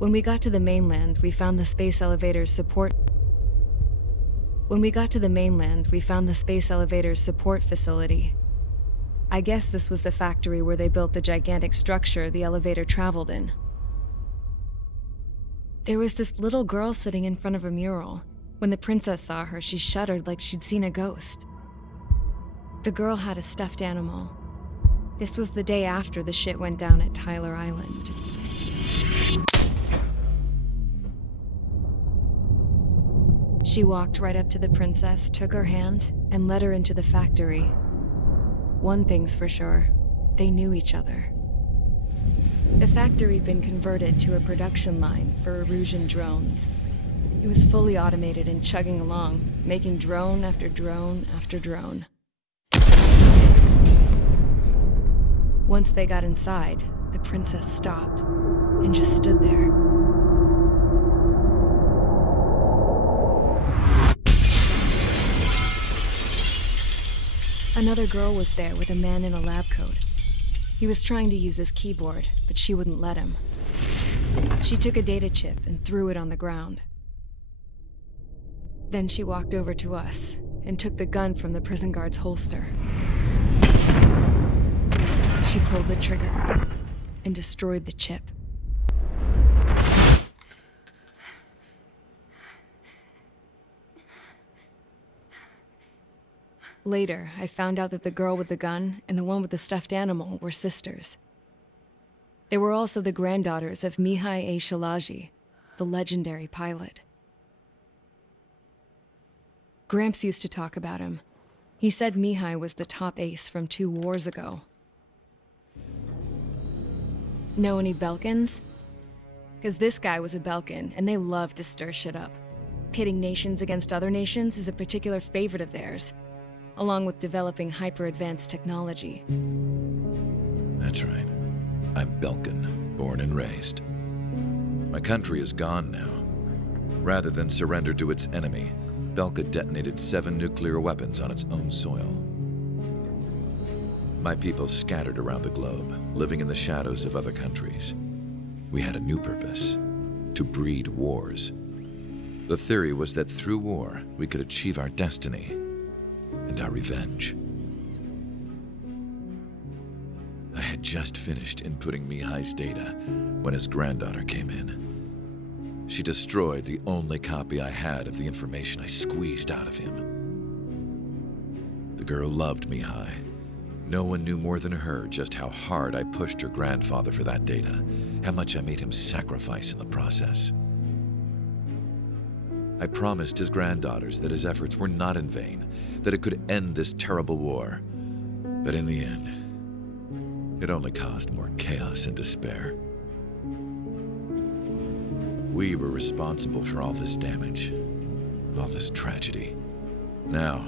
When we got to the mainland, we found the space elevator's support facility. I guess this was the factory where they built the gigantic structure the elevator traveled in. There was this little girl sitting in front of a mural. When the princess saw her, she shuddered like she'd seen a ghost. The girl had a stuffed animal. This was the day after the shit went down at Tyler Island. She walked right up to the princess, took her hand, and led her into the factory. One thing's for sure, they knew each other. The factory'd been converted to a production line for Erusian drones. It was fully automated and chugging along, making drone after drone after drone. Once they got inside, the princess stopped and just stood there. Another girl was there with a man in a lab coat. He was trying to use his keyboard, but she wouldn't let him. She took a data chip and threw it on the ground. Then she walked over to us and took the gun from the prison guard's holster. She pulled the trigger and destroyed the chip. Later, I found out that the girl with the gun and the one with the stuffed animal were sisters. They were also the granddaughters of Mihai A. Shalaji, the legendary pilot. Gramps used to talk about him. He said Mihai was the top ace from 2 wars ago. Know any Belkans? Because this guy was a Belkan, and they love to stir shit up. Pitting nations against other nations is a particular favorite of theirs, along with developing hyper-advanced technology. That's right. I'm Belkan, born and raised. My country is gone now. Rather than surrender to its enemy, Belka detonated 7 nuclear weapons on its own soil. My people scattered around the globe, living in the shadows of other countries. We had a new purpose: to breed wars. The theory was that through war, we could achieve our destiny and our revenge. I had just finished inputting Mihai's data when his granddaughter came in. She destroyed the only copy I had of the information I squeezed out of him. The girl loved Mihai. No one knew more than her just how hard I pushed her grandfather for that data, how much I made him sacrifice in the process. I promised his granddaughters that his efforts were not in vain, that it could end this terrible war. But in the end, it only caused more chaos and despair. We were responsible for all this damage, all this tragedy. Now,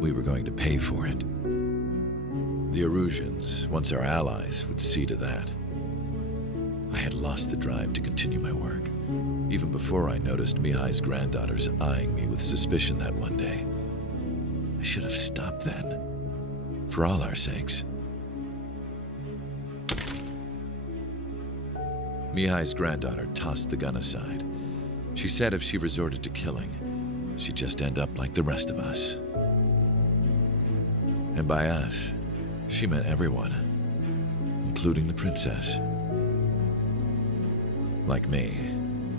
we were going to pay for it. The Erusians, once our allies, would see to that. I had lost the drive to continue my work, even before I noticed Mihai's granddaughters eyeing me with suspicion that one day. I should have stopped then, for all our sakes. Mihai's granddaughter tossed the gun aside. She said if she resorted to killing, she'd just end up like the rest of us. And by us, she meant everyone, including the princess. Like me,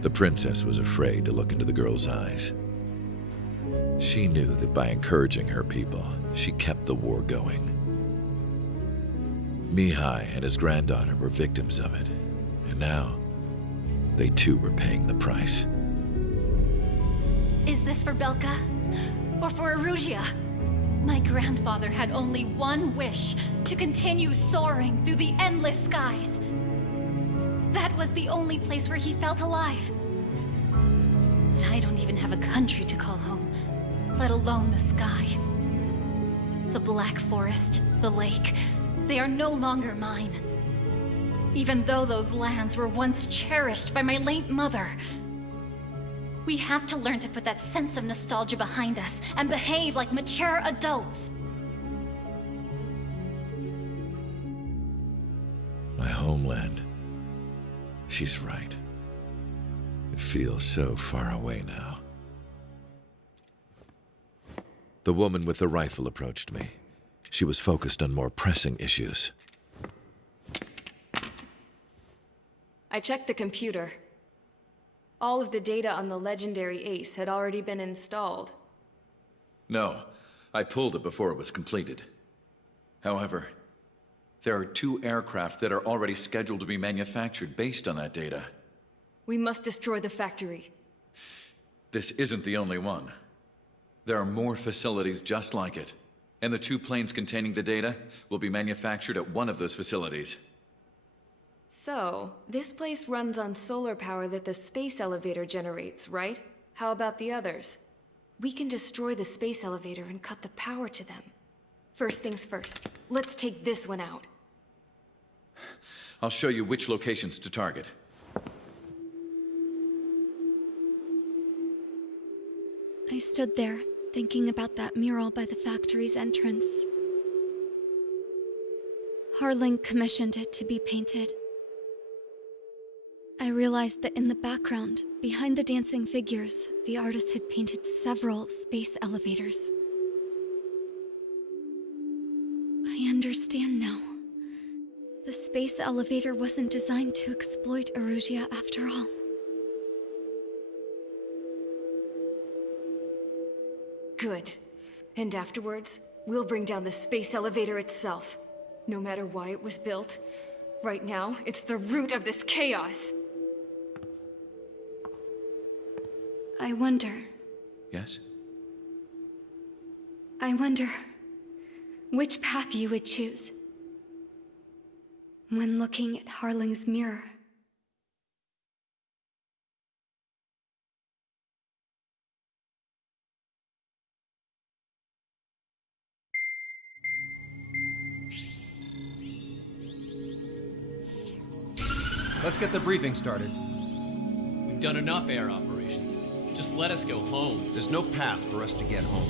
the princess was afraid to look into the girl's eyes. She knew that by encouraging her people, she kept the war going. Mihai and his granddaughter were victims of it, and now they too were paying the price. Is this for Belka? Or for Erusia? My grandfather had only one wish: to continue soaring through the endless skies. That was the only place where he felt alive. But I don't even have a country to call home, let alone the sky. The Black Forest, the lake, they are no longer mine. Even though those lands were once cherished by my late mother. We have to learn to put that sense of nostalgia behind us and behave like mature adults. My homeland. She's right. It feels so far away now. The woman with the rifle approached me. She was focused on more pressing issues. I checked the computer. All of the data on the legendary ace had already been installed. No, I pulled it before it was completed. However, there are 2 aircraft that are already scheduled to be manufactured based on that data. We must destroy the factory. This isn't the only one. There are more facilities just like it, and the 2 planes containing the data will be manufactured at one of those facilities. So, this place runs on solar power that the space elevator generates, right? How about the others? We can destroy the space elevator and cut the power to them. First things first, let's take this one out. I'll show you which locations to target. I stood there, thinking about that mural by the factory's entrance. Harling commissioned it to be painted. I realized that in the background, behind the dancing figures, the artist had painted several space elevators. I understand now. The space elevator wasn't designed to exploit Erusia after all. Good. And afterwards, we'll bring down the space elevator itself. No matter why it was built, right now, it's the root of this chaos. I wonder Yes? which path you would choose when looking at Harling's mirror. Let's get the briefing started. We've done enough air operations. Just let us go home. There's no path for us to get home.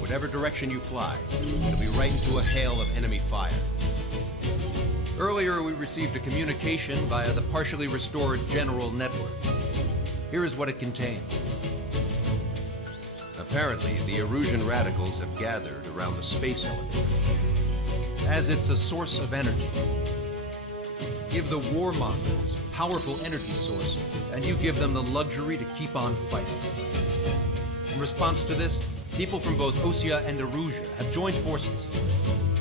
Whatever direction you fly, it'll be right into a hail of enemy fire. Earlier, we received a communication via the partially restored general network. Here is what it contained. Apparently, the Erusian radicals have gathered around the space elevator, as it's a source of energy. Give the warmongers a powerful energy source, and you give them the luxury to keep on fighting. In response to this, people from both Osea and Erusia have joined forces,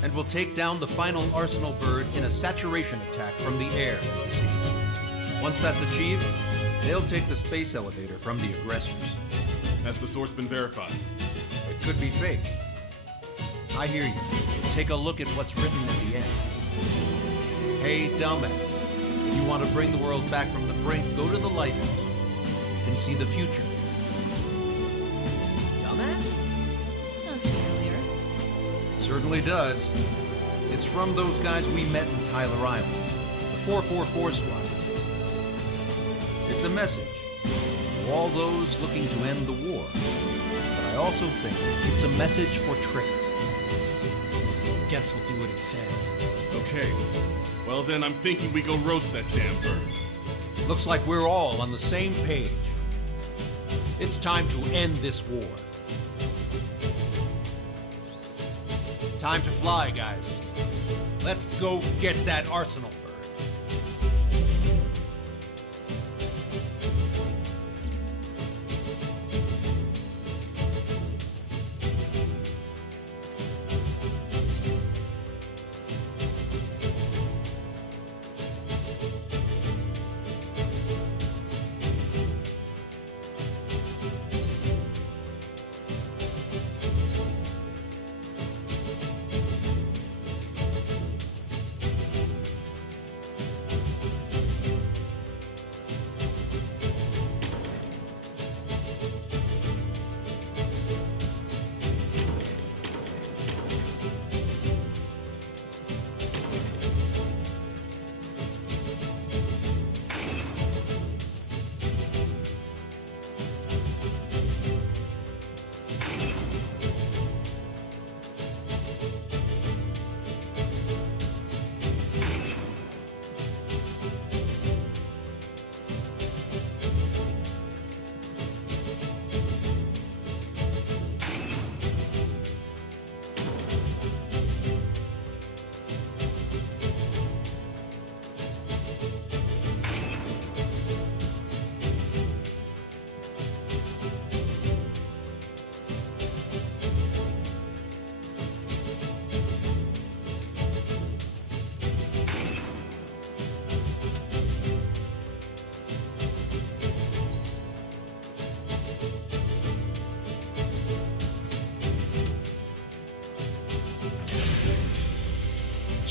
and will take down the final Arsenal bird in a saturation attack from the air and the sea. Once that's achieved, they'll take the space elevator from the aggressors. Has the source been verified? It could be fake. I hear you. Take a look at what's written at the end. Hey, dumbass. If you want to bring the world back from the brink, go to the Lighthouse. You can see the future. Dumbass? Sounds familiar. It certainly does. It's from those guys we met in Tyler Island, the 444 squad. It's a message to all those looking to end the war. But I also think it's a message for Tricker. Guess we'll do what it says. Okay. Well then, I'm thinking we go roast that damn bird. Looks like we're all on the same page. It's time to end this war. Time to fly, guys. Let's go get that Arsenal bird.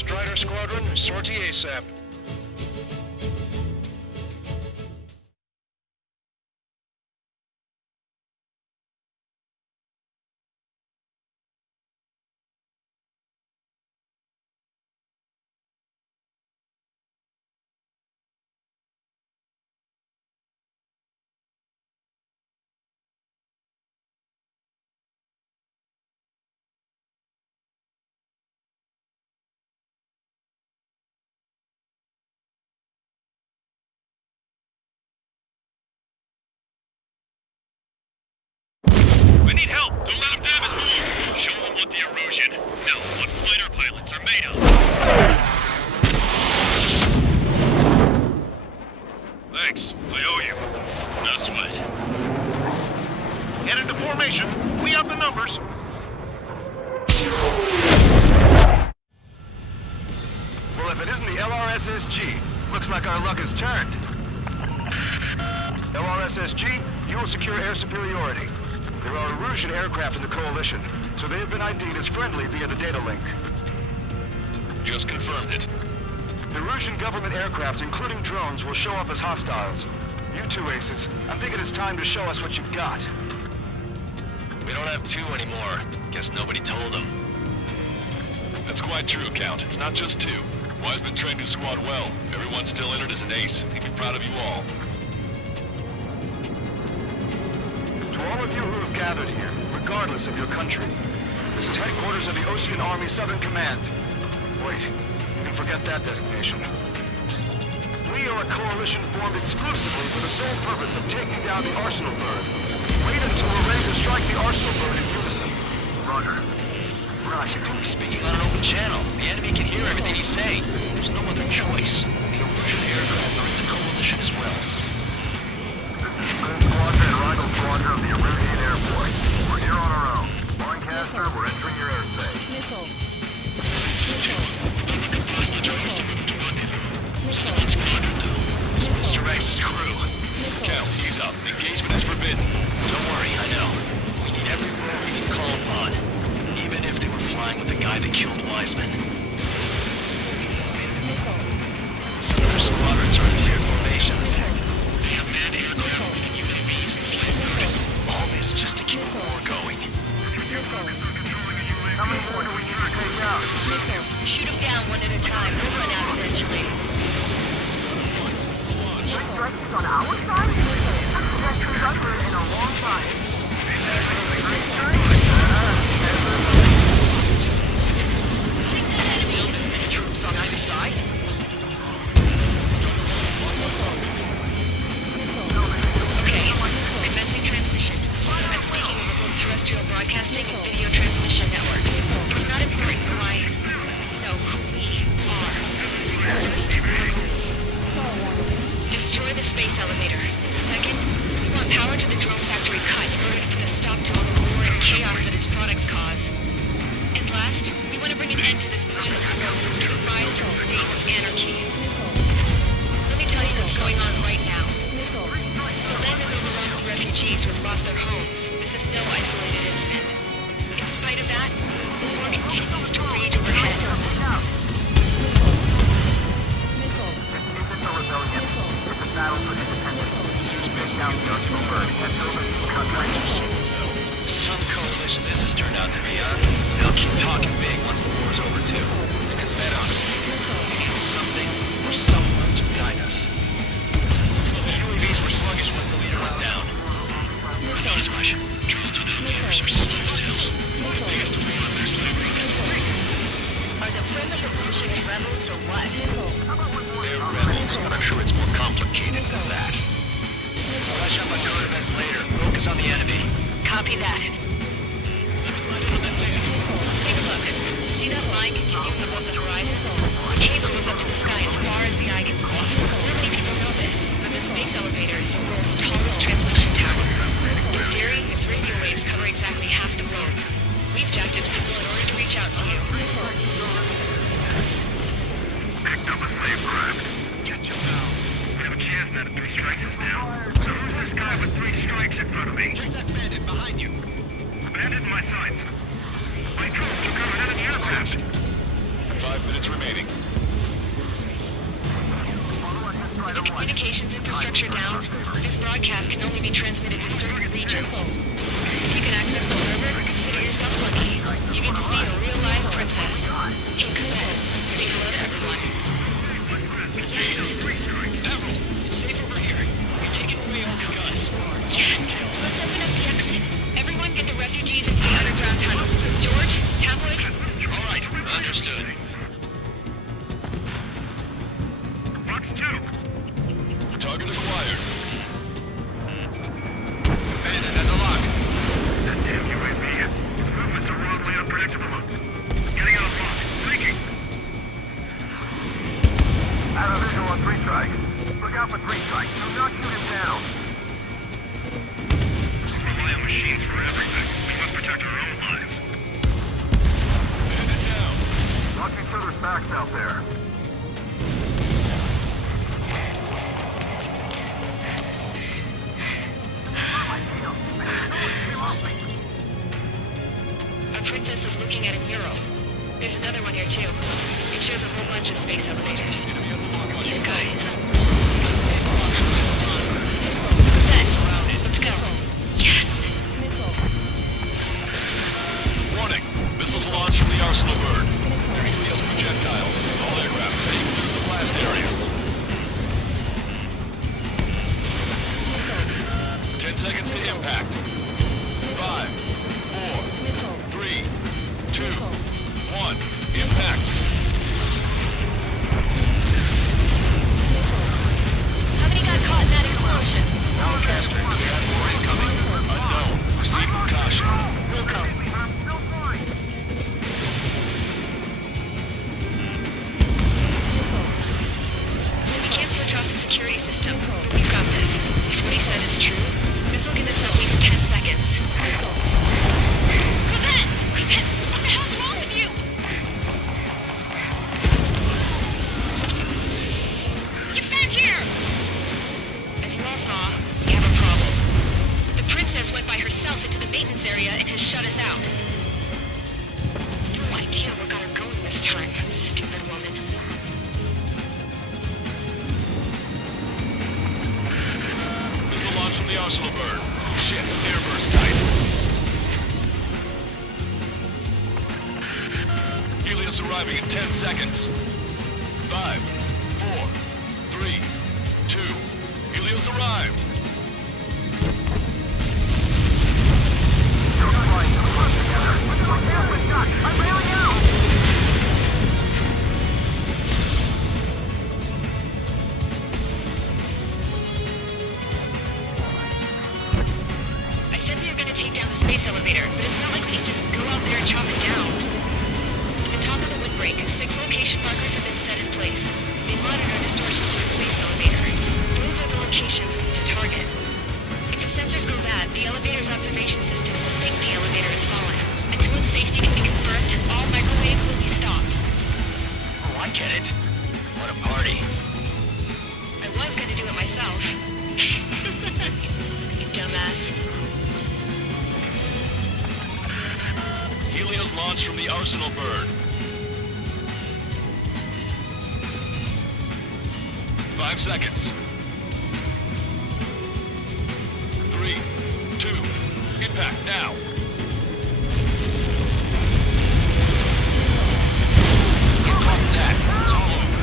Strider Squadron, sortie ASAP. We need help! Don't let them damage more! Show them what the erosion, no, what fighter pilots are made of! Thanks, I owe you. No sweat. Head into formation. We up the numbers. Well, if it isn't the LRSSG, looks like our luck has turned. LRSSG, you will secure air superiority. There are Erusian aircraft in the Coalition, so they have been ID'd as friendly via the data link. Just confirmed it. The Erusian government aircraft, including drones, will show up as hostiles. You two aces, I'm thinking it's time to show us what you've got. We don't have two anymore. Guess nobody told them. That's quite true, Count. It's not just two. Wiseman trained his squad well. Everyone's still entered as an ace. He'd be proud of you all. To all of you who have gathered here, regardless of your country, this is headquarters of the Ocean Army Southern Command. Wait, you can forget that designation. We are a coalition formed exclusively for the sole purpose of taking down the Arsenal bird. Wait until we're ready to strike the Arsenal bird in unison. Roger. Roger, don't be speaking on an open channel. The enemy can hear everything he's saying. There's no other choice. The Erusian aircraft are in the Coalition as well. Squadron and Rival Squadron of the Erusian Air Force. We're here on our own. Lancaster, we're entering your airspace. It's Mr. X's crew. Count, he's up. Engagement is forbidden. Don't worry, I know. We need every road we can call upon. Even if they were flying with the guy that killed Wiseman. Some of their squadrons are in cleared formations. They have manned aircraft and UAVs and flamethrowers. All this just to keep the war going. How many more do we need to take out? Shoot them down one at a time. We'll run out eventually. Strikes on our side? That comes under in a long time. Still this many troops on either side? Okay, commencing transmission. I'm speaking over both terrestrial broadcasting and video transmission networks. It's not important who I know who we are. First, rules. Destroy the space elevator. Second, we want power to the drone factory cut in order to put a stop to all the war and chaos that its products cause. And last, we want to bring an end to this pointless war and give rise to a state of anarchy. Let me tell you what's going on right now. The land is overrun with refugees who have lost their homes. This is no isolated incident. In spite of that, the war continues to rage overhead. Some coalition this has turned out to be, huh? They'll keep talking big once the war's over, too. They can bet on it. We need something or someone to guide us. The UAVs were sluggish once the leader went down. I thought as much. Drones without motors are slow as hell. The biggest war there's likely to be. Are the primitive Russian rebels or what? They're rebels, but I'm sure it's more complicated than that. Flash up on your events later. Focus on the enemy. Copy that. Take a look. See that line continuing above the horizon? The cable goes up to the sky as far as the eye can see. Not many people know this, but the space elevator is the world's tallest transmission tower. In theory, its radio waves cover exactly half the globe. We've jacked its signal in order to reach out to you. Picked up a slave craft. Get you now. We have a chance now to 3 strikes us down. So who's this guy with 3 strikes in front of me? Check that bandit behind you. Bandit in my sights. My troops took out an enemy aircraft. 5 minutes remaining. With the communications infrastructure down, this broadcast can only be transmitted to certain regions. If you can access the server, consider yourself lucky. You get to see a real-life princess. Hey, Cadet, say hello to everyone. Yes. Admiral, it's safe over here. You're taking away all the guns. Yes. Let's open up the exit. Everyone get the refugees into the underground tunnel. George, Tabloid. All right, understood. Box 2. Target acquired. Bandit has a lock. That damn UAV. Its movements are wildly unpredictable. Getting out of lock. Breaking. I have a visual on 3 strike. Look out for 3 strike. Do not shoot him down. Rely on machines for everything. We must protect our own lives. Bandit down. Watch each other's backs out there. Our princess is looking at a mural. There's another one here too. It shows a whole bunch of space elevators. Enemy has a lock on These you. guys. Set. Let's go. Yes. Warning. Missiles launched from the arsenal bird. They're Helios projectiles. All aircraft stay clear of the blast area. 10 seconds to impact. 5, 4, 3, 2, 1. Impact. How many got caught in that explosion? Now, Casper, we have more incoming. Unknown. Proceed with caution. Wilco. I'm still fine. We can't switch off the security system, but we've got this. If what he said is true, this will give us at least 10 seconds. Cosette! Cosette! What the hell's wrong with you? Get back here! As you all saw, we have a problem. The princess went by herself into the maintenance area and has shut us out. No idea what got her going this time, stupid woman. Missile launched from the arsenal bird. Shit. Airburst type. Helios arriving in 10 seconds. 5, 4, 3, 2. Helios arrived. I'm bailing out! I said we were gonna take down the space elevator, but it's not like we can just go out there and chop it down. At the top of the windbreak, 6 location markers have been set in place. They monitor distortions to the space elevator. Those are the locations we need to target. If the sensors go bad, the elevator's observation system will think the elevator has fallen. Until its safety can be confirmed, all microwaves will be stopped. Oh, I get it. What a party. I was gonna do it myself. You dumbass. Helios launched from the arsenal bird. 5 seconds. 3, 2, impact now. Get caught in that. It's all over.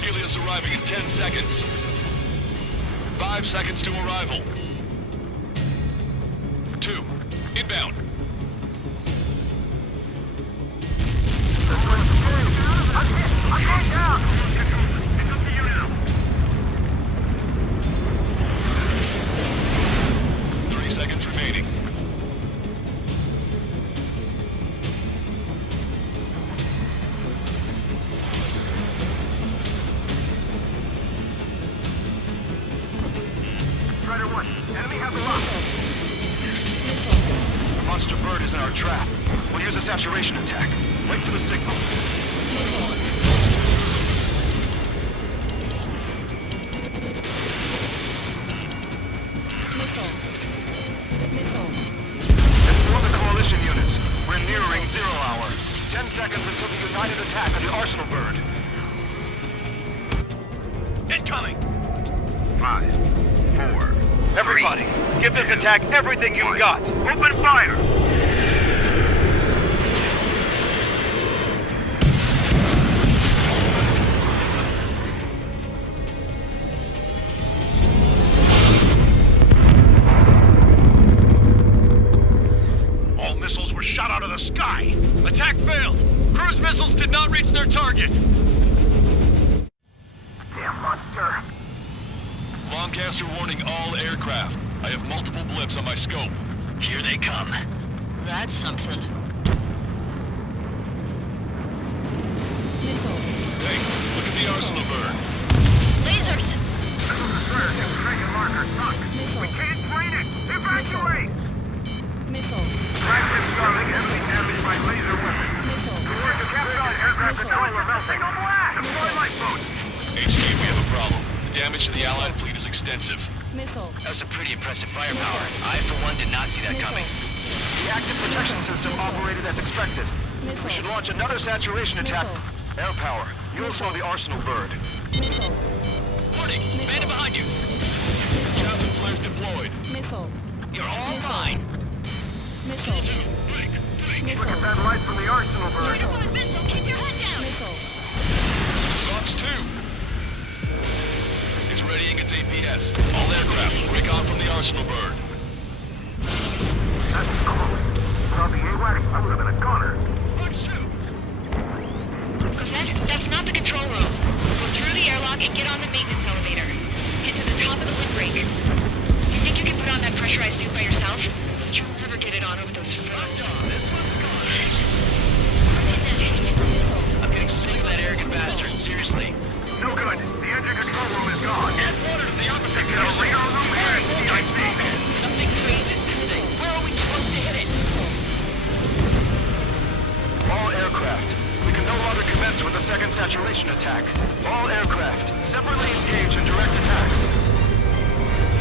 Helios arriving in 10 seconds. 5 seconds to arrival. 2, inbound. I'm going down! It's up to you now. 3 seconds remaining. Strider 1, enemy has a lock. The monster bird is in our trap. We'll use a saturation attack. Wait for the signal. 10 seconds until the united attack of the Arsenal bird. Incoming! 5, 4... Everybody, give this attack everything you've got. Open fire! All missiles were shot out of the sky. Attack failed. Cruise missiles did not reach their target. Damn monster. Lancaster warning all aircraft. I have multiple blips on my scope. Here they come. That's something. Hey, look at the Arsenal bird. Lasers! Dragon marker stuck. We can't train it! Evacuate! Flagship coming, heavily damaged by laser weapons. Report to capsize aircraft controller melting. Deploy lifeboats! HQ, we have a problem. The damage to the Allied fleet is extensive. That was a pretty impressive firepower. I, for one, did not see that coming. The active protection system operated as expected. We should launch another saturation attack. Air power. You'll slow the Arsenal bird. Warning! Bandit behind you! Chaffin flares deployed. You're all fine. Look at that light from the Arsenal bird. One missile, keep your head down! Fox 2 is readying its APS. All aircraft, break off from the Arsenal bird. That's cool. Without the AWACS, I would have been a goner. Fox 2! Cosette, that's not the control room. Go through the airlock and get on the maintenance elevator. Get to the top of the windbreak. Do you think you can put on that pressurized suit by yourself? You'll never get it on over those frills. This one's gone. I'm getting sick of that arrogant bastard, seriously. No good. The engine control room is gone. Add water to the opposite Get a radar room here at CIC. Nothing phases this thing. Where are we supposed to hit it? All aircraft. We can no longer commence with the second saturation attack. All aircraft, separately engaged in direct attacks.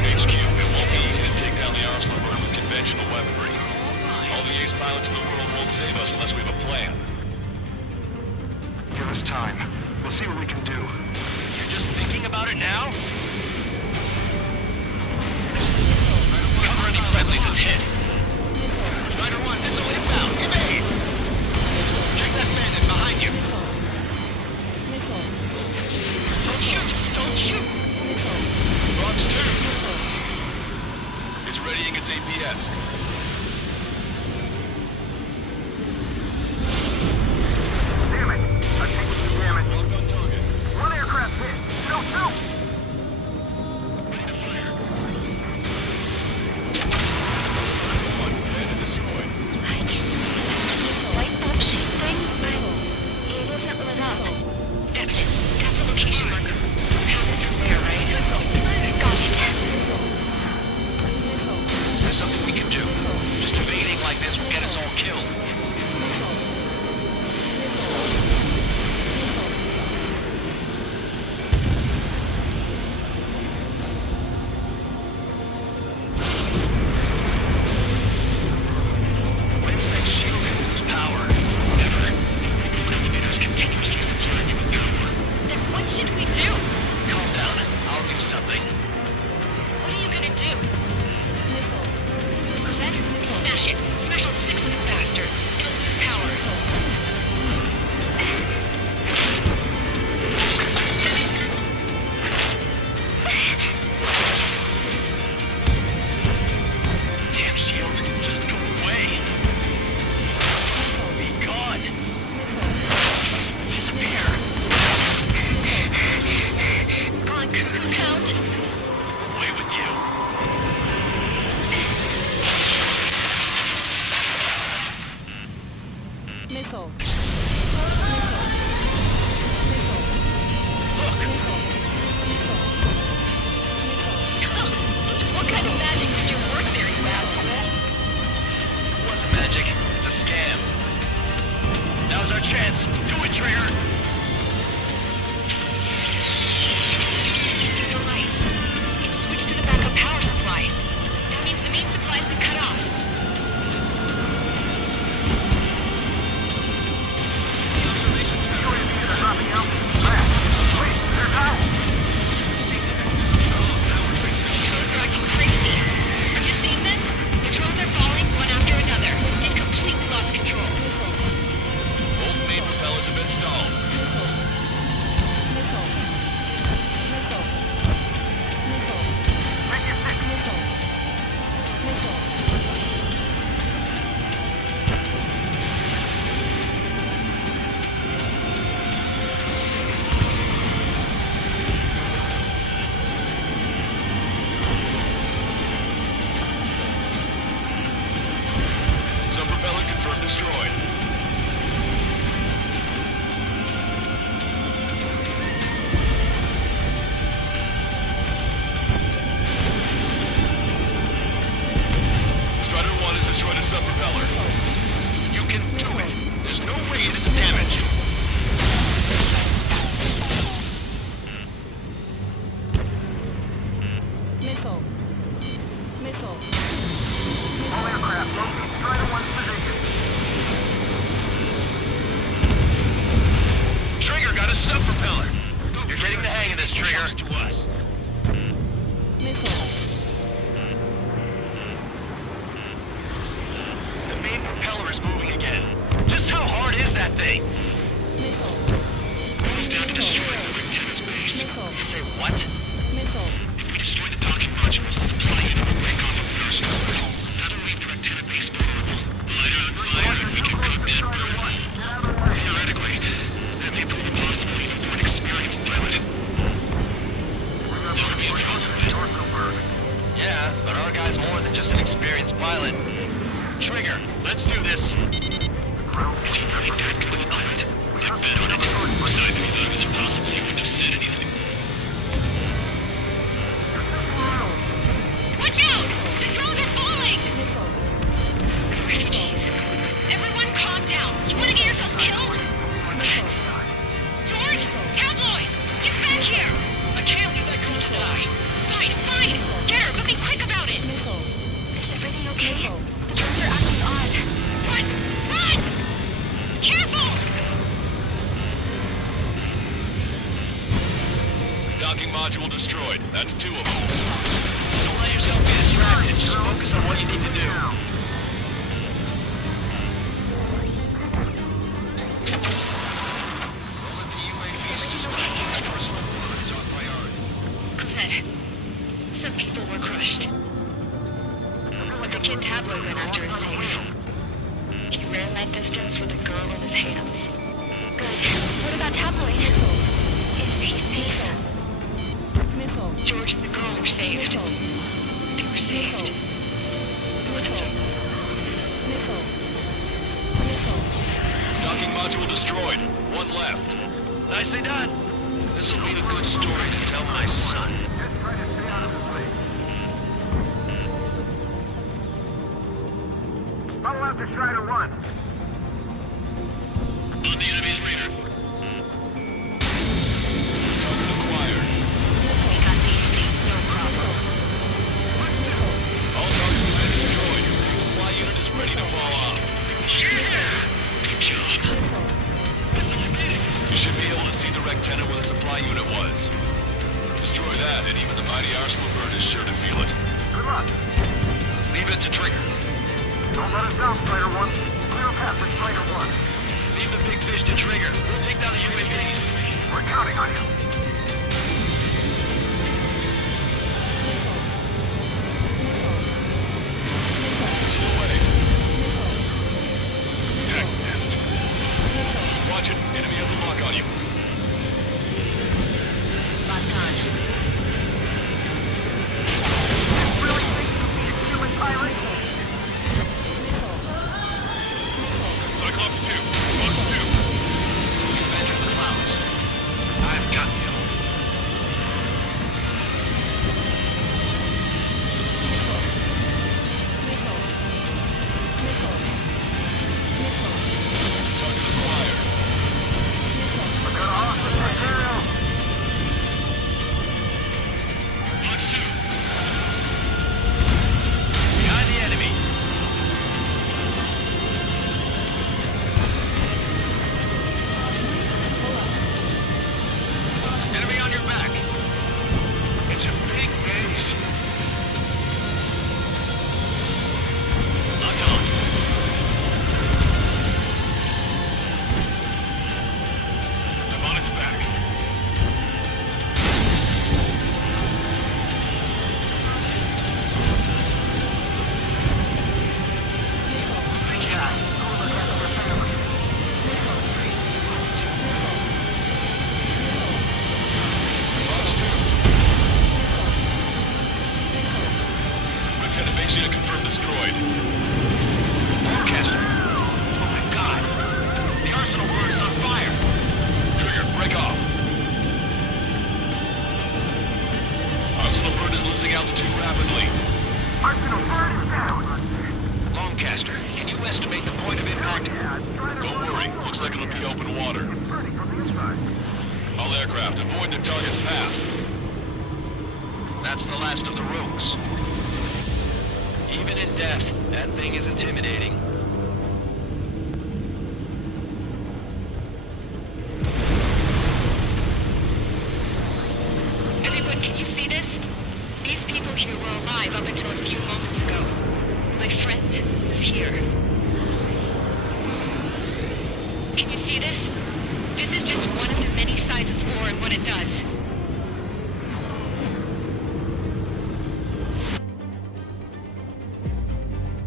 HQ, it won't be easy to take down the Arsenal bird with conventional weaponry. All the ace pilots in the world won't save us unless we have a plan. Give us time. We'll see what we can do. You're just thinking about it now? Cover any friendlies that's hit. Rider 1, missile inbound. Evade! Check that bandit behind you. Don't shoot! Don't shoot! Fox 2 is readying its APS. Damn it. I think we can damage. Locked on target. One aircraft hit. Still two. Ready to fire. One bandit destroyed. I can see the light bulb shape thing, but it isn't lit up. That's it. That's the location marker. Power from there, right? Got it. Is there something we can do? Just evading like this will get us all killed. When's that shield gonna lose power? Never. Elevator's continuously supplying you with power. Then what should we do? Calm down. I'll do something. What are you gonna do? Cosette, smash it. Smash all 6 of them bastards. It'll lose power. Damn shield, just go away. Be gone. Disappear. Gone cuckoo count. Away with you. Just what kind of magic did you work there, you asshole? It wasn't magic. It's a scam. Now's our chance. Do it, Trigger. The lights. It's switched to the backup power supply. That means the main supply's been cut off. propeller. You're getting the hang of this, Trigger. To us. The main propeller is moving again. Just how hard is that thing? Goes down to destroy the lieutenant's base. Say what? If we destroy the docking modules, the supply unit will break off of the arsenal. That'll leave the lieutenant base vulnerable. Lighter on fire, we can cook that burn. Theoretically, that may prove possible even for an experienced pilot. That would be a trouble, yeah, but our guy's more than just an experienced pilot. Trigger, let's do this. Is he really that good of a pilot? I bet on it. Besides, if he thought it was impossible, he wouldn't have said anything. Watch out! The drones are falling! Refugees. Everyone calm down. You want to get yourself killed? George! Tabloid! Get back here! I can't leave that girl to die. Fine, fine! Get her, but be quick about it! Is everything okay? The drones are acting odd. Run! Run! Careful! Docking module destroyed. That's 2 of them. Don't let yourself be distracted. Just focus on what you need to do. Is everything okay? Cosette, some people were crushed. What the kid Tabloid went after is safe. He ran that distance with a girl in his hands. Good. What about Tabloid? Is he safe? George and the girl were saved. They were saved. Both of them. Docking module destroyed. 1 left. Nicely done. This'll be a good story to tell my son. Follow after Strider 1. On the enemy's radar. Target acquired. We got these things, no problem. All targets have been destroyed. The supply unit is ready to fall off. Yeah! Good job. You should be able to see the Rectenna where the supply unit was. Destroy that, and even the mighty Arsenal bird is sure to feel it. Good luck. Leave it to Trigger. Don't let us down, Strider 1. Clear a path for Strider 1. Leave the big fish to Trigger. We'll take down the UAVs. We're counting on you. Silhouette. Tech nest. Watch it. Enemy has a lock on you. Really think you can human pilot? Cyclops 2. Fox 2. Enter the clouds. I've got you. Target acquired. We've got a hostage material. Fox 2. Behind the enemy. Enemy on your back. It's a big base. Locked on. I'm on his back. Fox 2. Lieutenant, base unit confirmed destroyed. Orchestra. Oh my god. The arsenal bird is on fire. Trigger, break off. Arsenal bird is losing altitude rapidly. Arsenal bird is down. Longcaster, can you estimate the point of impact? Don't worry, looks like it'll be open water. Burning from the inside. All aircraft, avoid the target's path. That's the last of the rogues. Even in death, that thing is intimidating. See this? This is just one of the many sides of war and what it does.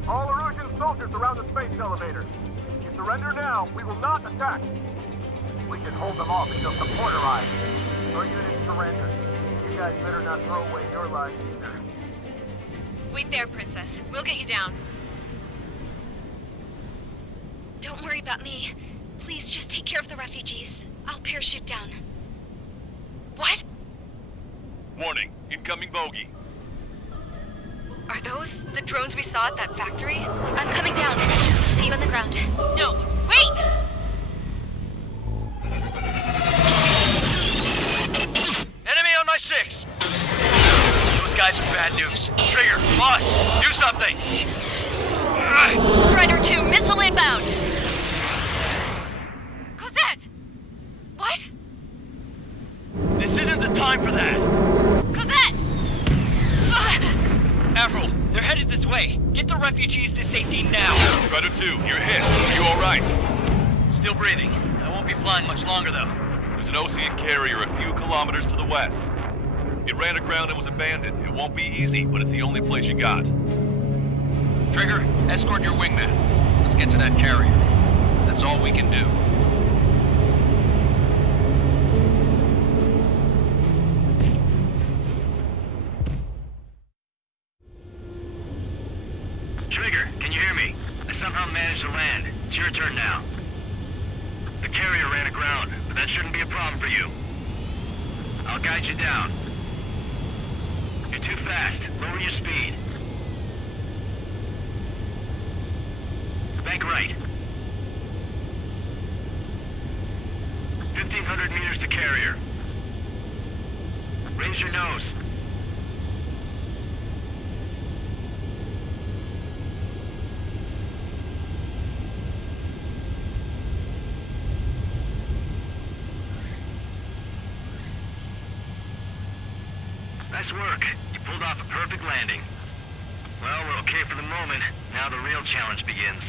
All Erusian soldiers around the space elevator. If you surrender now, we will not attack. We can hold them off until support arrives. Your units surrender. You guys better not throw away your lives either. Wait there, Princess. We'll get you down. Don't worry about me. Please just take care of the refugees. I'll parachute down. What? Warning, incoming bogey. Are those the drones we saw at that factory? I'm coming down. I'll see you on the ground. No, wait! Enemy on my 6! Those guys are bad news. Trigger, boss, do something! Strider 2, missile inbound! Cosette! What? This isn't the time for that! Cosette! Avril, they're headed this way. Get the refugees to safety now. Strider 2, you're hit. Are you alright? Still breathing. I won't be flying much longer, though. There's an Ocean carrier a few kilometers to the west. It ran aground and was abandoned. It won't be easy, but it's the only place you got. Trigger, escort your wingman. Let's get to that carrier. That's all we can do. Trigger, can you hear me? I somehow managed to land. It's your turn now. The carrier ran aground, but that shouldn't be a problem for you. I'll guide you down. You're too fast. Lower your speed. Bank right. 1,500 meters to carrier. Raise your nose. Nice work. You pulled off a perfect landing. Well, we're okay for the moment. Now the real challenge begins.